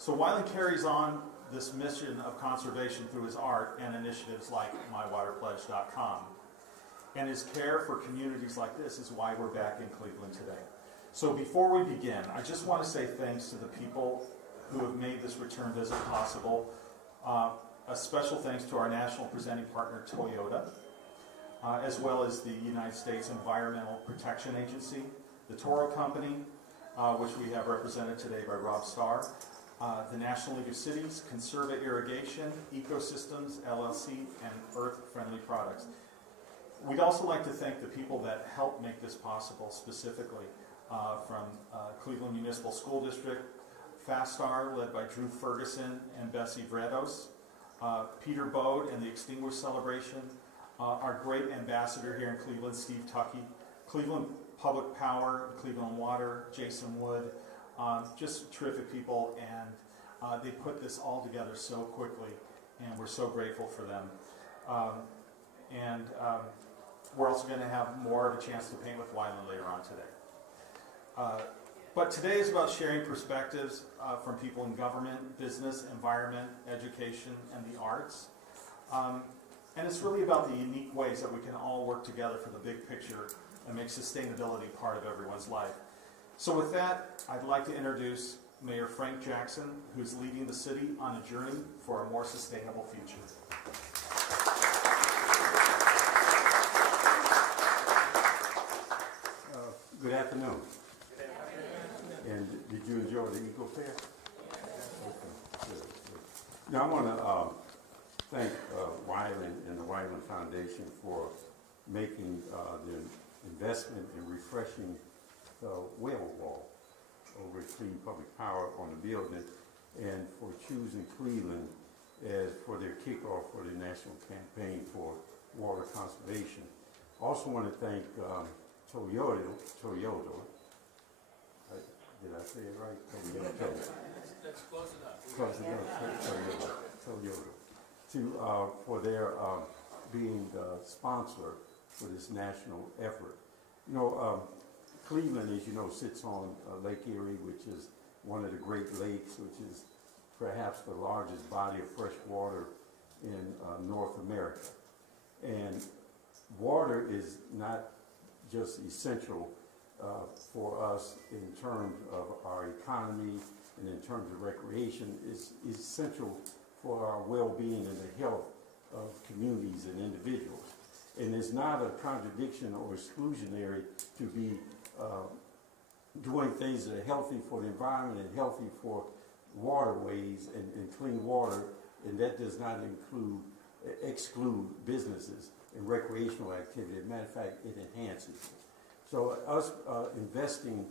So Wyland carries on this mission of conservation through his art and initiatives like mywaterpledge.com. And his care for communities like this is why we're back in Cleveland today. So before we begin, I just want to say thanks to the people who have made this return visit possible. A special thanks to our national presenting partner, Toyota, as well as the United States Environmental Protection Agency, the Toro Company, which we have represented today by Rob Starr, the National League of Cities, Conserva Irrigation, Ecosystems, LLC, and Earth Friendly Products. We'd also like to thank the people that helped make this possible, specifically from Cleveland Municipal School District, FASTAR, led by Drew Ferguson and Bessie Vredos, Peter Bode and the Extinguish Celebration, our great ambassador here in Cleveland, Steve Tuckey, Cleveland Public Power, Cleveland Water, Jason Wood, just terrific people, and they put this all together so quickly, and we're so grateful for them. We're also going to have more of a chance to paint with Wyland later on today. But today is about sharing perspectives from people in government, business, environment, education, and the arts. And it's really about the unique ways that we can all work together for the big picture and make sustainability part of everyone's life. So with that, I'd like to introduce Mayor Frank Jackson, who's leading the city on a journey for a more sustainable future. Good afternoon. And did you enjoy the Eco Fair? Okay, good. Now I want to thank Wyland and the Wyland Foundation for making the investment in refreshing the well wall over at Clean Public Power on the building, and for choosing Cleveland as for their kickoff for the national campaign for water conservation. Also want to thank Toyota. Did I say it right? Toyota. That's close enough. Close enough. Toyota. For their being the sponsor for this national effort. You know, Cleveland, as you know, sits on Lake Erie, which is one of the Great Lakes, which is perhaps the largest body of fresh water in North America. And water is not just essential for us in terms of our economy and in terms of recreation. It's essential for our well-being and the health of communities and individuals. And it's not a contradiction or exclusionary to be doing things that are healthy for the environment and healthy for waterways and clean water, and that does not exclude businesses and recreational activity. As a matter of fact, it enhances it. So us investing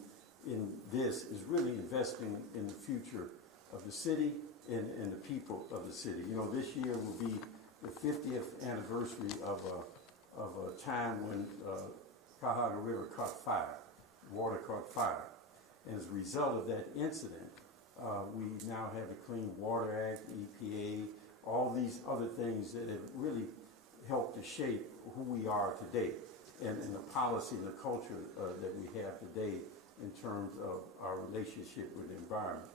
in this is really investing in the future of the city and the people of the city. You know, this year will be the 50th anniversary of a time when Cuyahoga River caught fire, water caught fire. And as a result of that incident, we now have the Clean Water Act, EPA, all these other things that have really helped to shape who we are today and the policy and the culture that we have today in terms of our relationship with the environment.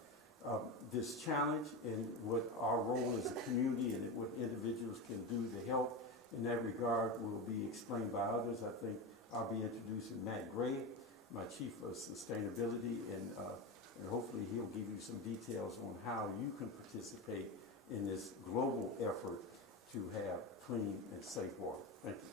This challenge and what our role as a community and what individuals can do to help in that regard will be explained by others. I think I'll be introducing Matt Gray, my Chief of Sustainability, and hopefully he'll give you some details on how you can participate in this global effort to have clean and safe water. Thank you.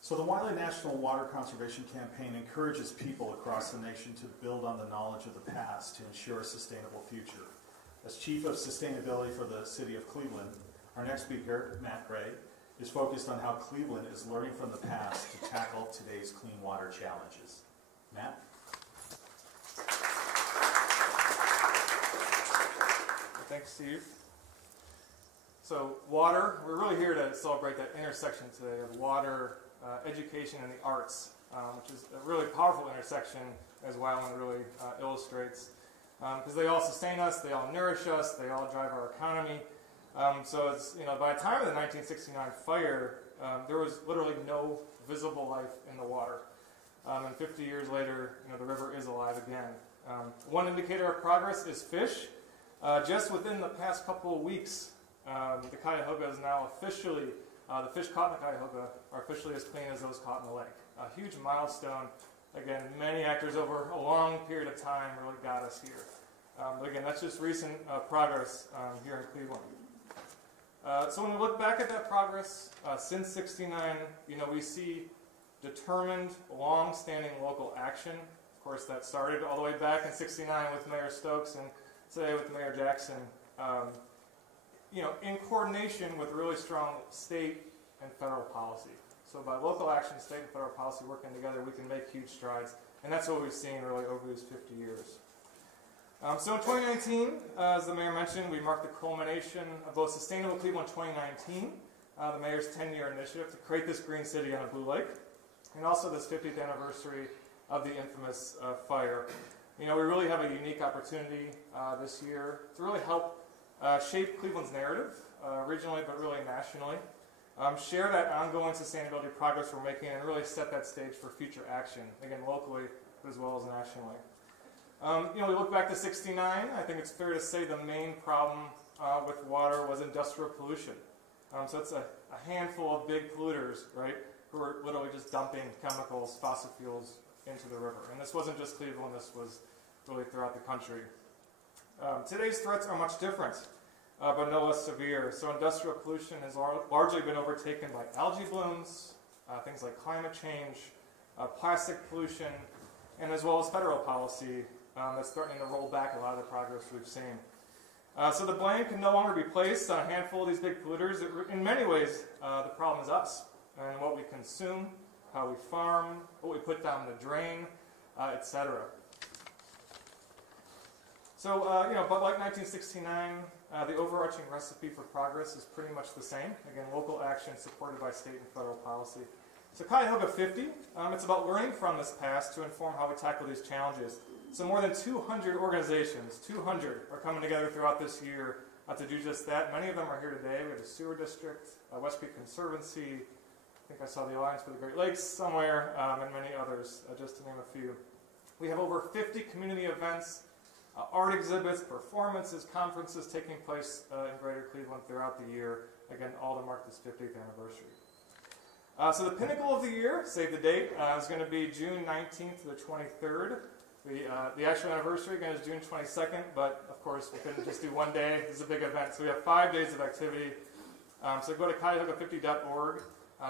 So the Wyland National Water Conservation Campaign encourages people across the nation to build on the knowledge of the past to ensure a sustainable future. As Chief of Sustainability for the City of Cleveland, our next speaker, Matt Gray, is focused on how Cleveland is learning from the past to tackle today's clean water challenges. Matt? Thanks, Steve. So water, we're really here to celebrate that intersection today of water, education, and the arts, which is a really powerful intersection, as Wyland really illustrates, because they all sustain us, they all nourish us, they all drive our economy. So it's, you know, by the time of the 1969 fire, there was literally no visible life in the water. And 50 years later, the river is alive again. One indicator of progress is fish. Just within the past couple of weeks, the Cuyahoga is now officially, the fish caught in the Cuyahoga are officially as clean as those caught in the lake. A huge milestone. Again, many actors over a long period of time really got us here. But again, that's just recent progress here in Cleveland. So when we look back at that progress since '69, we see determined, long-standing local action. Of course, that started all the way back in '69 with Mayor Stokes and today with Mayor Jackson. In coordination with really strong state and federal policy. So by local action, state and federal policy working together, we can make huge strides. And that's what we've seen really over these 50 years. So in 2019, as the mayor mentioned, we marked the culmination of both Sustainable Cleveland 2019, the mayor's 10-year initiative to create this green city on a blue lake, and also this 50th anniversary of the infamous fire. We really have a unique opportunity this year to really help shape Cleveland's narrative, regionally but really nationally. Share that ongoing sustainability progress we're making and really set that stage for future action, again locally but as well as nationally. We look back to '69, I think it's fair to say the main problem with water was industrial pollution. So it's a handful of big polluters, right, who are literally just dumping chemicals, fossil fuels into the river. And this wasn't just Cleveland, this was really throughout the country. Today's threats are much different, but no less severe. So industrial pollution has largely been overtaken by algae blooms, things like climate change, plastic pollution, and as well as federal policy that's threatening to roll back a lot of the progress we've seen. So the blame can no longer be placed on a handful of these big polluters. In many ways, the problem is us and what we consume, how we farm, what we put down the drain, etc. So, but like 1969, the overarching recipe for progress is pretty much the same. Again, local action supported by state and federal policy. So Cuyahoga 50, it's about learning from this past to inform how we tackle these challenges. So more than 200 organizations, 200, are coming together throughout this year to do just that. Many of them are here today. We have the Sewer District, West Creek Conservancy, I think I saw the Alliance for the Great Lakes somewhere, and many others, just to name a few. We have over 50 community events, art exhibits, performances, conferences taking place in Greater Cleveland throughout the year, again, all to mark this 50th anniversary. So the pinnacle of the year, save the date, is going to be June 19th to the 23rd. The actual anniversary, again, is June 22nd, but of course we couldn't just do one day. This is a big event, so we have 5 days of activity. So go to cuyahoga50.org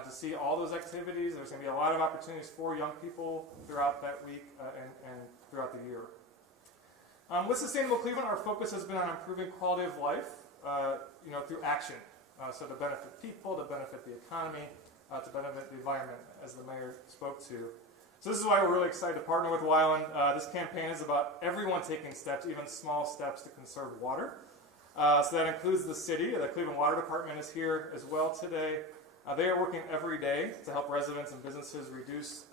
to see all those activities. There's going to be a lot of opportunities for young people throughout that week and throughout the year. With Sustainable Cleveland, our focus has been on improving quality of life, through action. So to benefit people, to benefit the economy, to benefit the environment, as the mayor spoke to. So this is why we're really excited to partner with Wyland. This campaign is about everyone taking steps, even small steps, to conserve water. So that includes the city. The Cleveland Water Department is here as well today. They are working every day to help residents and businesses reduce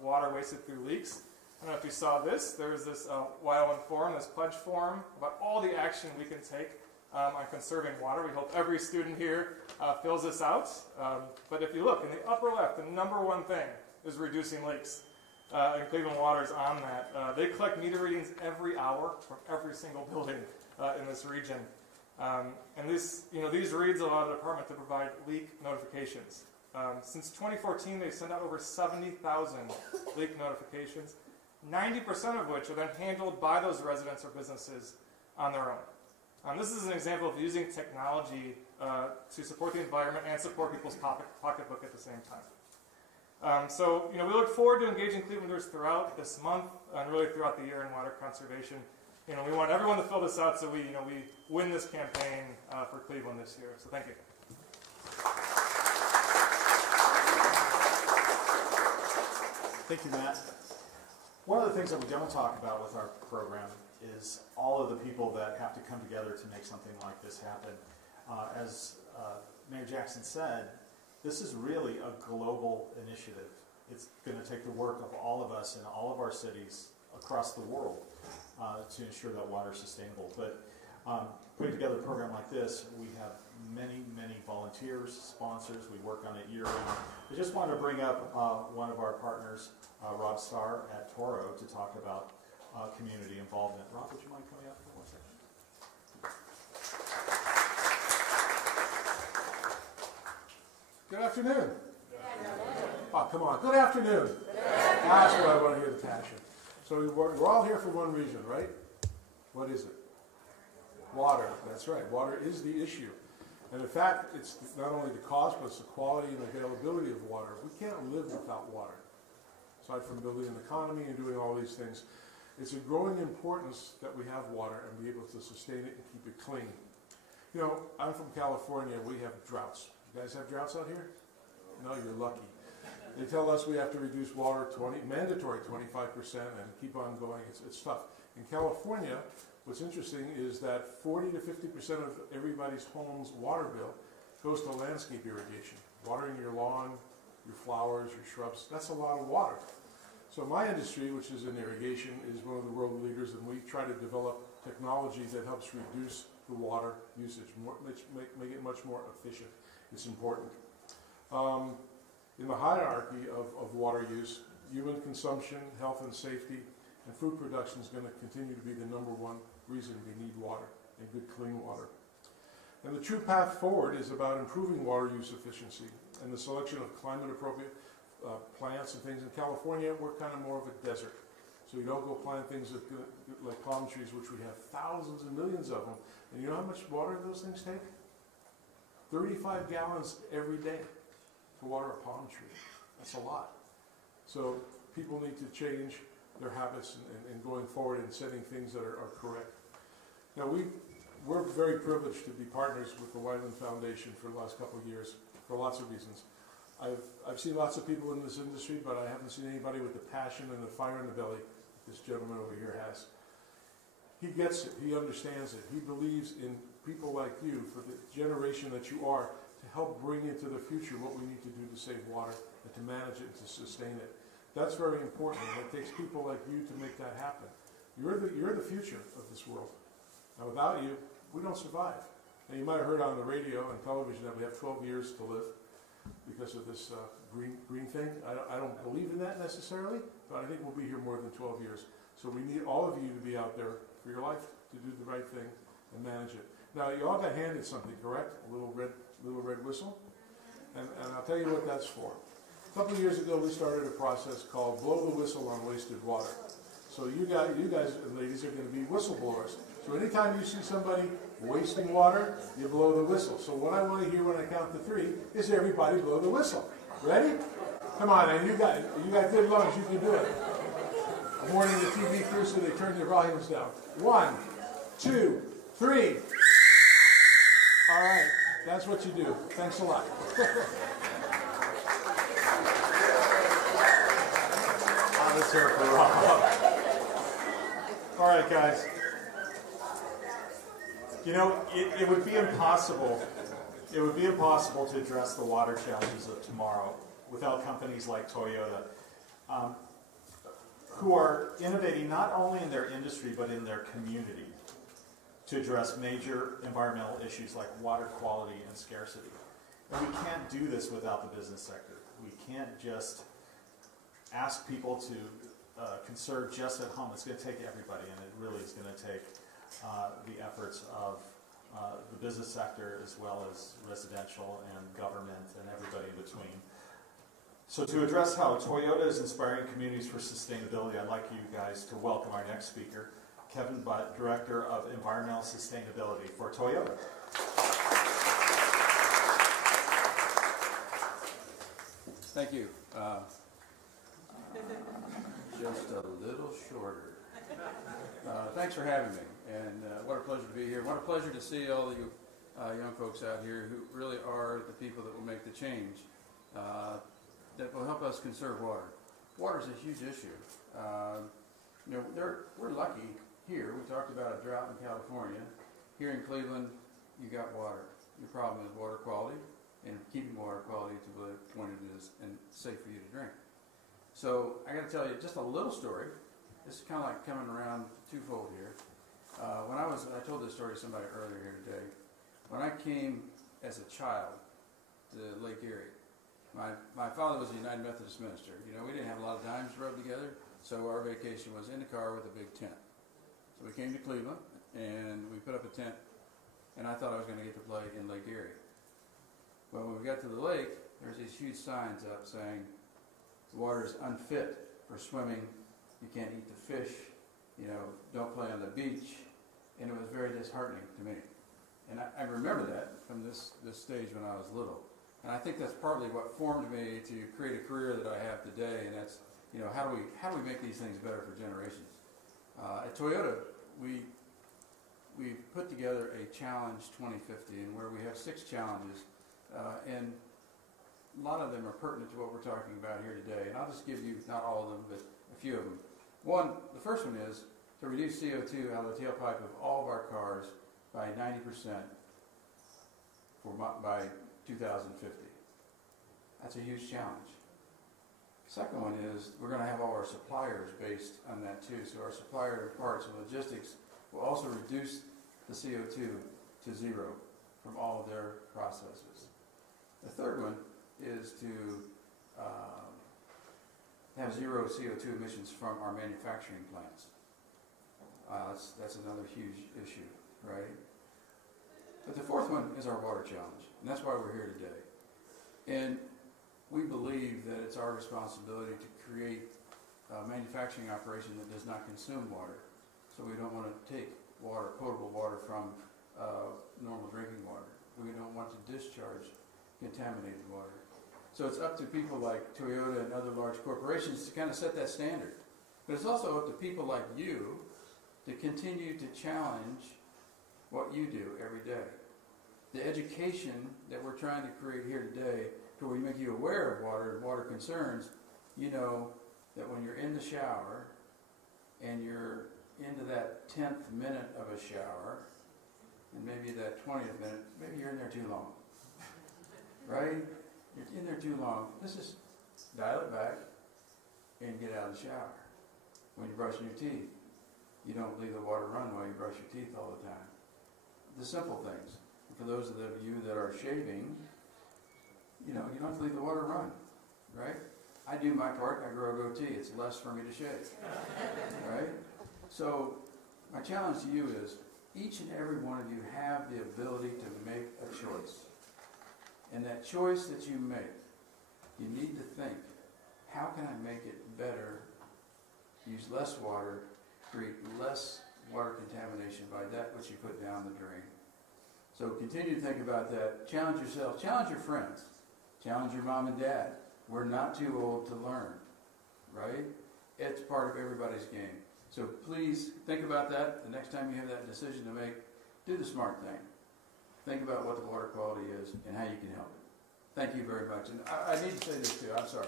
water wasted through leaks. I don't know if you saw this. There's this Wyland form, this pledge form, about all the action we can take on conserving water. We hope every student here fills this out. But if you look in the upper left, the number one thing is reducing leaks. And Cleveland Water is on that. They collect meter readings every hour from every single building in this region. And these reads allow the department to provide leak notifications. Since 2014, they've sent out over 70,000 leak notifications, 90% of which are then handled by those residents or businesses on their own. This is an example of using technology to support the environment and support people's pocketbook at the same time. We look forward to engaging Clevelanders throughout this month and really throughout the year in water conservation. We want everyone to fill this out so we win this campaign for Cleveland this year. So thank you. Thank you, Matt. One of the things that we don't talk about with our program is all of the people that have to come together to make something like this happen. As Mayor Jackson said, this is really a global initiative. It's going to take the work of all of us in all of our cities across the world to ensure that water is sustainable. But Putting together a program like this, we have many, many volunteers, sponsors. We work on it year-round. I just wanted to bring up one of our partners, Rob Starr at Toro, to talk about community involvement. Rob, would you mind coming up for 1 second? Good afternoon. Oh, come on. Good afternoon. That's what I want to hear, the passion. So we're all here for one reason, right? What is it? Water. That's right. Water is the issue. And in fact, it's not only the cost, but it's the quality and availability of water. We can't live without water. Aside from building an economy and doing all these things, it's a growing importance that we have water and be able to sustain it and keep it clean. You know, I'm from California. We have droughts. You guys have droughts out here? No, you're lucky. They tell us we have to reduce water mandatory 25% and keep on going. It's tough. In California, what's interesting is that 40 to 50% of everybody's home's water bill goes to landscape irrigation. Watering your lawn, your flowers, your shrubs, that's a lot of water. So my industry, which is in irrigation, is one of the world leaders, and we try to develop technology that helps reduce the water usage, make it much more efficient. It's important. In the hierarchy of water use, human consumption, health and safety, and food production is going to continue to be the #1 reason we need water, and good clean water. And the true path forward is about improving water use efficiency and the selection of climate-appropriate plants and things. In California, we're kind of more of a desert. So you don't go plant things like palm trees, which we have thousands and millions of them. And you know how much water those things take? 35 gallons every day to water a palm tree. That's a lot. So people need to change their habits and going forward and setting things that are correct. Now we're very privileged to be partners with the Wyland Foundation for the last couple of years for lots of reasons. I've seen lots of people in this industry, but I haven't seen anybody with the passion and the fire in the belly that this gentleman over here has. He gets it. He understands it. He believes in people like you, for the generation that you are, to help bring into the future what we need to do to save water and to manage it and to sustain it. That's very important, and it takes people like you to make that happen. You're the future of this world. Now, without you, we don't survive. Now, you might have heard on the radio and television that we have 12 years to live because of this green thing. I don't believe in that necessarily, but I think we'll be here more than 12 years. So we need all of you to be out there for your life, to do the right thing and manage it. Now, you all got handed something, correct? A little red whistle? And I'll tell you what that's for. A couple of years ago, we started a process called Blow the Whistle on Wasted Water. So you guys and ladies are going to be whistleblowers. So anytime you see somebody wasting water, you blow the whistle. So what I want to hear when I count to 3 is everybody blow the whistle. Ready? Come on, and you got good lungs. You can do it. I'm warning the TV crew so they turn their volumes down. 1, 2, 3. All right, that's what you do. Thanks a lot. Let's hear it for Rob. All right, guys. You know, it would be impossible. It would be impossible to address the water challenges of tomorrow without companies like Toyota, who are innovating not only in their industry but in their community to address major environmental issues like water quality and scarcity. And we can't do this without the business sector. We can't just ask people to conserve just at home. It's going to take everybody, and it really is going to take the efforts of the business sector as well as residential and government and everybody in between. So to address how Toyota is inspiring communities for sustainability, I'd like you guys to welcome our next speaker, Kevin Butt, Director of Environmental Sustainability for Toyota. Thank you. Just a little shorter. Thanks for having me, and what a pleasure to be here. What a pleasure to see all of you young folks out here who really are the people that will make the change, that will help us conserve water. Water is a huge issue. You know, we're lucky here. We talked about a drought in California. Here in Cleveland, you got water. Your problem is water quality and keeping water quality to the point it is and safe for you to drink. So I got to tell you just a little story. This is kind of like coming around twofold here. I told this story to somebody earlier here today. When I came as a child to Lake Erie, my father was a United Methodist minister. You know, we didn't have a lot of dimes to rub together, so our vacation was in the car with a big tent. So we came to Cleveland, and we put up a tent, and I thought I was going to get to play in Lake Erie. But when we got to the lake, there's these huge signs up saying, the water is unfit for swimming, you can't eat the fish, you know, don't play on the beach. And it was very disheartening to me. And I remember that from this stage when I was little. And I think that's partly what formed me to create a career that I have today, and that's, you know, how do we make these things better for generations? At Toyota, we put together a Challenge 2050, and where we have 6 challenges, and a lot of them are pertinent to what we're talking about here today. And I'll just give you, not all of them, but a few of them. The first one is to reduce CO2 out of the tailpipe of all of our cars by 90% by 2050. That's a huge challenge. Second one is we're going to have all our suppliers based on that too. So our supplier parts and logistics will also reduce the CO2 to 0 from all of their processes. The third one is to have 0 CO2 emissions from our manufacturing plants. That's another huge issue, right? But the fourth one is our water challenge, and that's why we're here today. And we believe that it's our responsibility to create a manufacturing operation that does not consume water. So we don't want to take water, potable water, from normal drinking water. We don't want to discharge contaminated water. So it's up to people like Toyota and other large corporations to kind of set that standard. But it's also up to people like you to continue to challenge what you do every day. The education that we're trying to create here today, to where we make you aware of water and water concerns, you know that when you're in the shower and you're into that 10th minute of a shower, and maybe that 20th minute, maybe you're in there too long. Right? You're in there too long. Let's just dial it back and get out of the shower. When you're brushing your teeth, you don't leave the water run while you brush your teeth all the time. The simple things. For those of you that are shaving, you know, you don't have to leave the water run, right? I do my part. I grow a goatee. It's less for me to shave, right? So my challenge to you is each and every one of you have the ability to make a choice. And that choice that you make, you need to think, how can I make it better, use less water, create less water contamination by that which you put down the drain. So continue to think about that. Challenge yourself. Challenge your friends. Challenge your mom and dad. We're not too old to learn, right? It's part of everybody's game. So please think about that. The next time you have that decision to make, do the smart thing. Think about what the water quality is and how you can help it. Thank you very much. And I need to say this too. I'm sorry.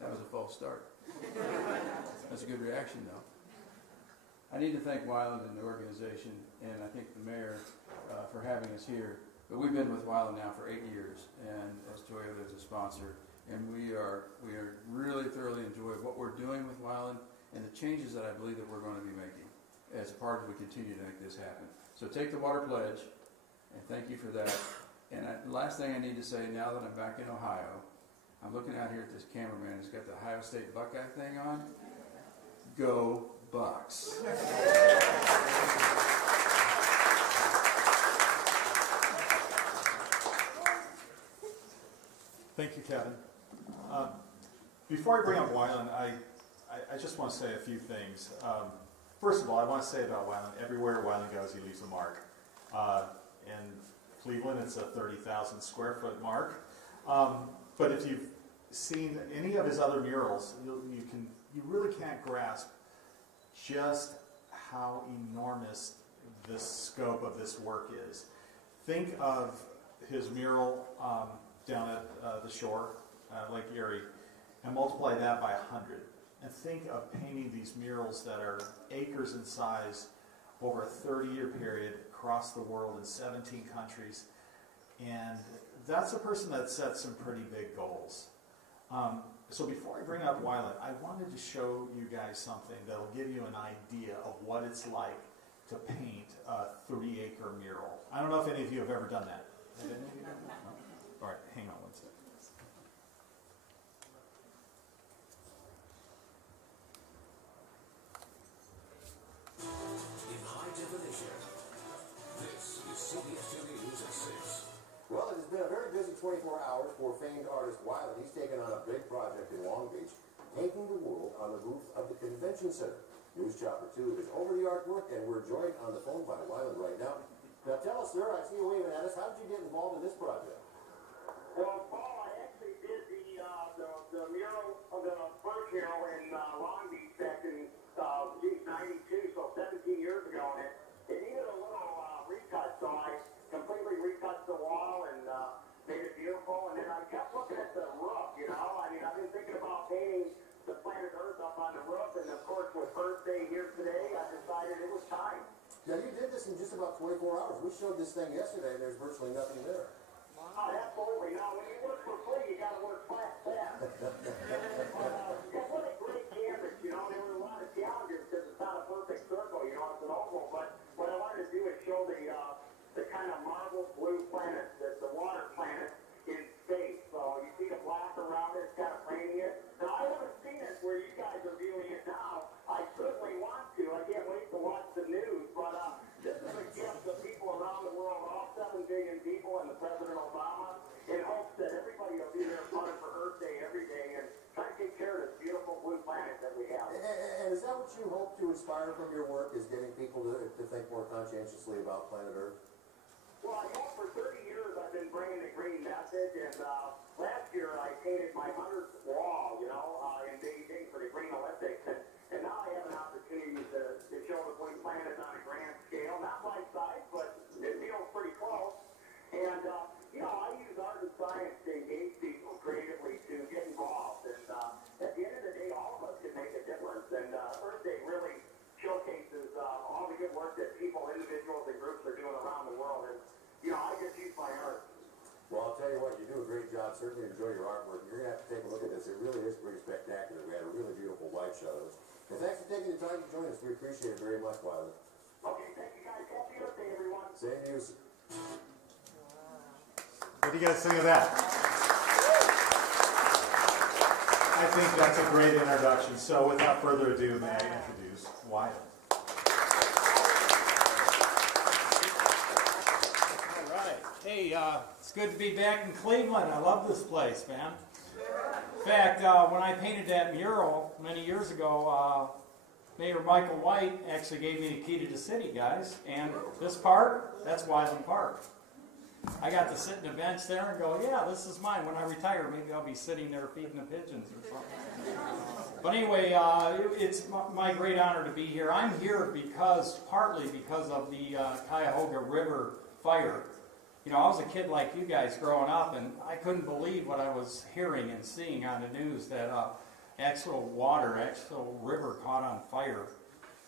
That was a false start. That's a good reaction, though. I need to thank Wyland and the organization, and I think the mayor for having us here. But we've been with Wyland now for 8 years, and as Toyota is a sponsor, and we really thoroughly enjoy what we're doing with Wyland and the changes that I believe that we're going to be making as a part of we continue to make this happen. So take the water pledge, and thank you for that. And the last thing I need to say, now that I'm back in Ohio, I'm looking out here at this cameraman who's got the Ohio State Buckeye thing on. Go Bucks. Thank you, Kevin. Before I bring up Wyland, I just want to say a few things. First of all, I want to say about Wyland, everywhere Wyland goes, he leaves a mark. In Cleveland, it's a 30,000 square foot mark. But if you've seen any of his other murals, you really can't grasp just how enormous the scope of this work is. Think of his mural down at the shore, Lake Erie, and multiply that by 100. And think of painting these murals that are acres in size over a 30-year period across the world in 17 countries. And that's a person that sets some pretty big goals. So before I bring up Wyland, I wanted to show you guys something that'll give you an idea of what it's like to paint a 3-acre mural. I don't know if any of you have ever done that. Have any of you done that? No? All right, hang on one second. In high definition, this is CBS 2 News at 6. Well, it has been a very busy 24 hours for famed artist Wyland. He's taken on a big project in Long Beach, painting the world on the roof of the convention center. News Chopper 2 is over the artwork, and we're joined on the phone by Wyland right now. Now tell us, sir, I see you waving at us. How did you get involved in this project? Well, Paul, I actually did the mural of the first mural in Long Beach back in 92, so 17 years ago, and it needed a little recut, so I completely recut the wall and made it beautiful. And then I kept looking at the roof, you know. I mean, I've been thinking about painting the planet Earth up on the roof, and of course, with Earth Day here today, I decided it was time. Now, you did this in just about 24 hours. We showed this thing yesterday, and there's virtually nothing there. Oh, absolutely. Now, when you work for free, you got to work fast. It was a great canvas, you know. There were a lot of challenges because it's not a perfect circle, you know. It's an oval, but what I wanted to do is show the kind of marble blue planet, the water planet in space. So you see the black around it, it's kind of framing it. Now, I haven't seen it where you guys are viewing it now. I certainly want to. I can't wait to watch the news, but this is a gift to people around the world, all 7 billion people, and the President Obama, in hopes that everybody will be there running for Earth Day every day and try to take care of this beautiful blue planet that we have. And is that what you hope to inspire from your work, is getting people to think more conscientiously about planet Earth? Well, I know for 30 years I've been bringing the green message, and last year I painted my 100th wall, you know, in Beijing for the Green Olympics, and now I have an opportunity to show the blue planet on a grand scale, not life size, but it feels pretty close. And, you know, I use art and science to engage people creatively to get involved, and at the end of the day, all of us can make a difference, and Earth Day really showcases all the good work that people, individuals, and groups are doing around the world, and, you know, I just use my art. Well, I'll tell you what, you do a great job. Certainly enjoy your artwork. You're going to have to take a look at this. It really is pretty spectacular. We had a really beautiful wide shot of it. And thanks for taking the time to join us. We appreciate it very much, Wyland. Okay, thank you guys. Happy Earth Day, everyone. Same to you. What do you guys think of that? I think that's a great introduction. So without further ado, may I introduce Wyland. All right. Hey, it's good to be back in Cleveland. I love this place, man. In fact, when I painted that mural many years ago, Mayor Michael White actually gave me the key to the city, guys. And this park, that's Wyland Park. I got to sit in a bench there and go, yeah, this is mine. When I retire, maybe I'll be sitting there feeding the pigeons or something. But anyway, it's my great honor to be here. I'm here partly because of the Cuyahoga River fire. You know, I was a kid like you guys growing up, and I couldn't believe what I was hearing and seeing on the news, that actual river caught on fire.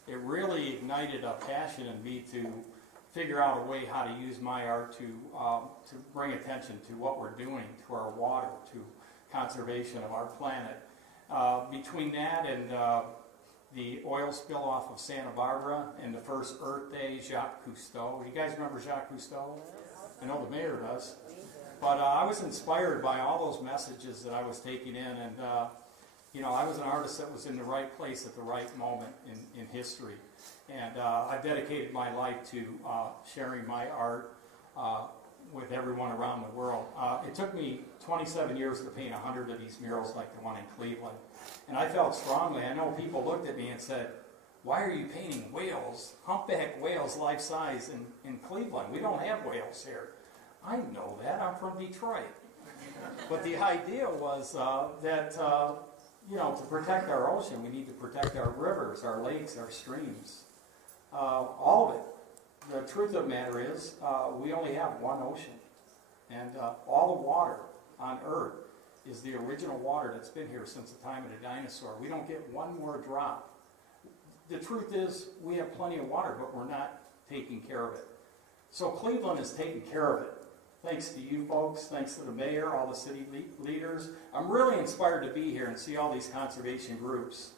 It really ignited a passion in me to figure out a way how to use my art to bring attention to what we're doing to our water, to conservation of our planet. Between that and the oil spill off of Santa Barbara and the first Earth Day, Jacques Cousteau. You guys remember Jacques Cousteau? I know the mayor does. But I was inspired by all those messages that I was taking in, and you know, I was an artist that was in the right place at the right moment in history. And I've dedicated my life to sharing my art with everyone around the world. It took me 27 years to paint 100 of these murals like the one in Cleveland. And I felt strongly, I know people looked at me and said, why are you painting whales, humpback whales life-size in Cleveland? We don't have whales here. I know that, I'm from Detroit. But the idea was that, you know, to protect our ocean, we need to protect our rivers, our lakes, our streams. All of it. The truth of the matter is, we only have one ocean. And all the water on Earth is the original water that's been here since the time of the dinosaur. We don't get one more drop. The truth is, we have plenty of water, but we're not taking care of it. So Cleveland is taking care of it. thanks to you folks, thanks to the mayor, all the city leaders. I'm really inspired to be here and see all these conservation groups.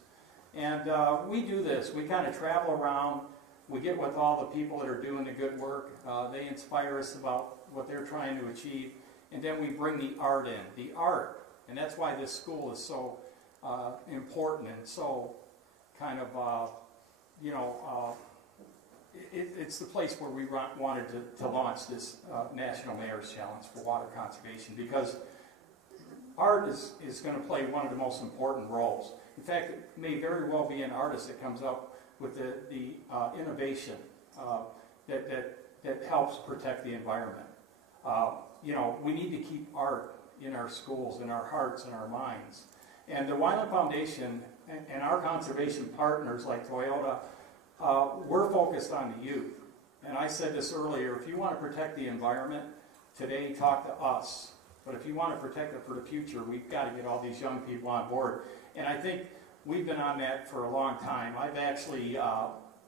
And we do this. We kind of travel around. We get with all the people that are doing the good work. They inspire us about what they're trying to achieve. And then we bring the art in. The art. And that's why this school is so important and so kind of, it's the place where we wanted to launch this National Mayor's Challenge for water conservation, because art is going to play one of the most important roles. In fact, it may very well be an artist that comes up with the innovation that helps protect the environment. We need to keep art in our schools, in our hearts, and our minds. And the Wyland Foundation and our conservation partners like Toyota, we're focused on the youth. And I said this earlier, if you want to protect the environment, today talk to us. But if you want to protect it for the future, we've got to get all these young people on board. And I think we've been on that for a long time. I've actually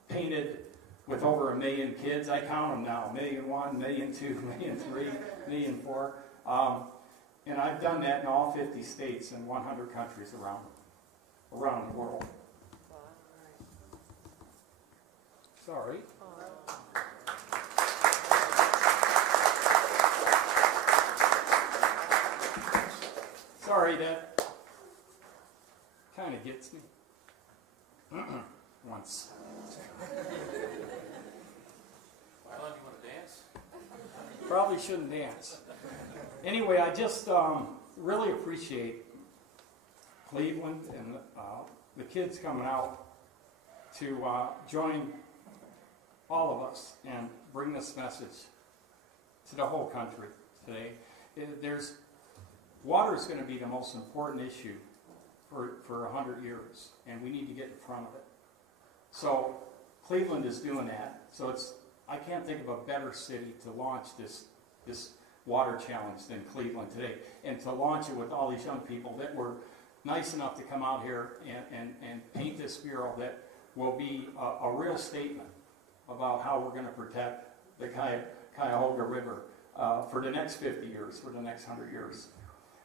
painted with over 1 million kids. I count them now, 1,000,001, 1,000,002, 1,000,003, 1,000,004. And I've done that in all 50 states and 100 countries around the world. Sorry. Sorry, that kind of gets me. Once. Wyland, you want to dance? Probably shouldn't dance. Anyway, I just really appreciate Cleveland and the kids coming out to join all of us and bring this message to the whole country today. Water is going to be the most important issue for 100 years, and we need to get in front of it. So Cleveland is doing that. So I can't think of a better city to launch this water challenge than Cleveland today, and to launch it with all these young people that were nice enough to come out here and paint this mural that will be a real statement about how we're going to protect the Cuyahoga River for the next 50 years, for the next 100 years.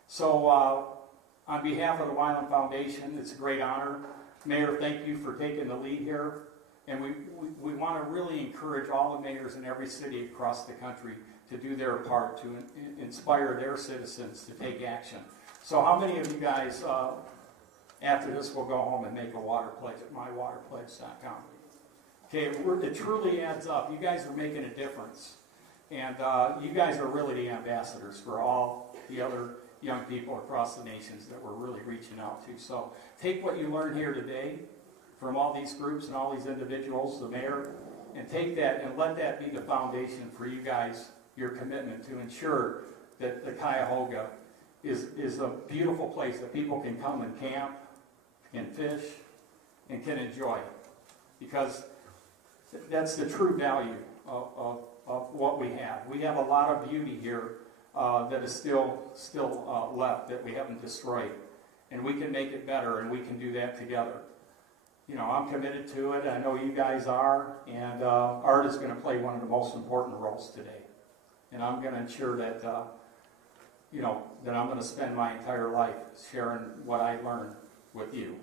So on behalf of the Wyland Foundation, it's a great honor. Mayor, thank you for taking the lead here. And we want to really encourage all the mayors in every city across the country to do their part to inspire their citizens to take action. So how many of you guys, after this, will go home and make a water pledge at mywaterpledge.com? Okay, it truly adds up. You guys are making a difference. And you guys are really the ambassadors for all the other young people across the nations that we're really reaching out to. So take what you learned here today from all these groups and all these individuals, the mayor, and take that and let that be the foundation for you guys, your commitment to ensure that the Cuyahoga is a beautiful place that people can come and camp, can fish, and can enjoy. Because that's the true value of what we have. We have a lot of beauty here that is still left, that we haven't destroyed. And we can make it better, and we can do that together. I'm committed to it. I know you guys are. And art is going to play one of the most important roles today. And I'm going to ensure that, that I'm going to spend my entire life sharing what I learned with you.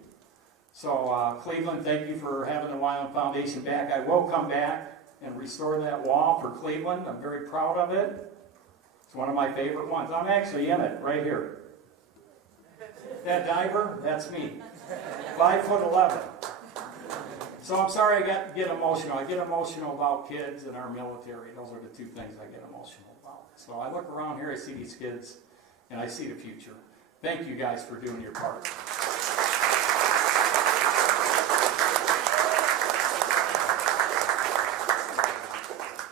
So, Cleveland, thank you for having the Wyland Foundation back. I will come back and restore that wall for Cleveland. I'm very proud of it. It's one of my favorite ones. I'm actually in it, right here. That diver, that's me. 5'11". So I'm sorry I get emotional. I get emotional about kids and our military. Those are the two things I get emotional about. So I look around here, I see these kids, and I see the future. Thank you guys for doing your part.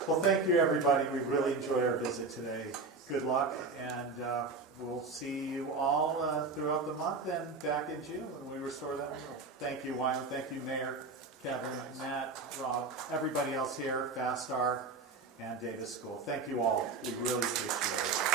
Well, thank you, everybody. We really enjoyed our visit today. Good luck, and we'll see you all throughout the month and back in June when we restore that mural. Thank you, Wyland. Thank you, Mayor, Kevin, Matt, Rob, everybody else here, FastR, and Davis School. Thank you all. We really appreciate it.